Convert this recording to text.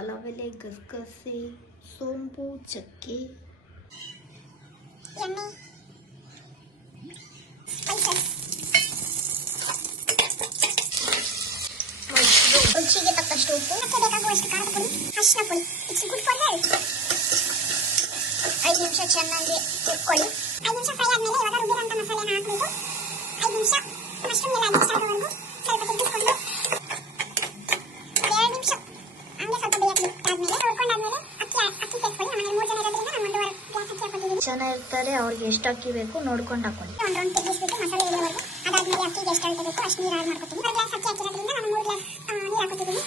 ಪಲಾವ್ ಎಲೆ, ಗಸಗಸೆ, ಸೋಂಪು, ಚಕ್ಕೆ, ಎಣ್ಣೆ, ರುಚಿಗೆ ತಕ್ಕಷ್ಟು ಉಪ್ಪು ಮತ್ತೆ ಬೇಕಾಗುವಷ್ಟು ಖಾರದ ಪುಡಿ, ಅರಿಶಿನ ಪುಡಿ. It's good for health. 5 ನಿಮಿಷ ಚೆನ್ನಾಗಿ ಹುರ್ಕೊಳ್ಳಿ. 5 ನಿಮಿಷ ಫ್ರೈ ಆದ್ಮೇಲೆ ಇವಾಗ ರುಬ್ಬಿರೋಂಥ ಮಸಾಲೆನ ಹಾಕ್ಬಿಟ್ಟು 5 ನಿಮಿಷ ಮಶ್ರೂಮ್ ಎಲ್ಲ ಅಡ್ಜಸ್ಟ್ ಆಗೋವರೆಗೂ ಸ್ವಲ್ಪ ತಿರುಗಿಸ್ಕೊಂಡು 2 ನಿಮಿಷ ಹಂಗೆ ಸ್ವಲ್ಪ ಬೇಯಕ್ಕೆ ಬಿಟ್ಟಾದ್ಮೇಲೆ ಹುರ್ಕೊಂಡಾದ್ಮೇಲೆ ಅಕ್ಕಿ ತೆಕ್ಕೊಳ್ಳಿ. ಆಮೇಲೆ 3 ಜನ ಇರೋದ್ರಿಂದ ನಾನು 1.5 ಗ್ಲಾಸ್ ಅಕ್ಕಿ ಹಾಕೊಂಡಿದ್ದೀನಿ. ಜನ ಇರ್ತಾರೆ, ಅವ್ರಿಗೆ ಎಷ್ಟು ಅಕ್ಕಿ ಬೇಕು ನೋಡ್ಕೊಂಡು ಹಾಕೊಳ್ಳಿ. ಒಂದು ರೌಂಡ್ ತಿರುಗಿಸ್ಬಿಟ್ಟು ಮಸಾಲೆ ಇಳಿಯೋವರೆಗೂ. ಅದಾದ್ಮೇಲೆ ಅಕ್ಕಿಗೆ ಎಷ್ಟು ಅಳತೆ ಬೇಕೋ ಅಷ್ಟು ನೀರು ಆಡ್ ಮಾಡ್ಕೊತೀನಿ. 1 ಗ್ಲಾಸ್ ಅಕ್ಕಿ ಹಾಕಿರೋದ್ರಿಂದ ನಾನು 3 ಗ್ಲಾಸ್ ನೀರು ಹಾಕೋತಿದ್ದೀನಿ.